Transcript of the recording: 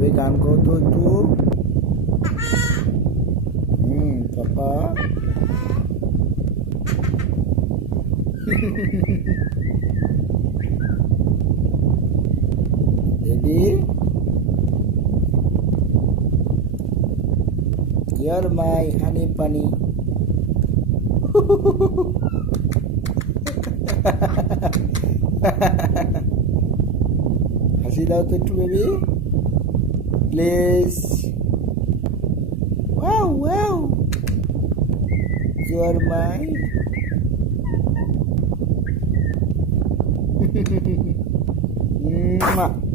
বেবি গান কও তো একটু papa baby you're my honey bunny হাসি দাও তো একটু baby please wow wow you are my Mwah.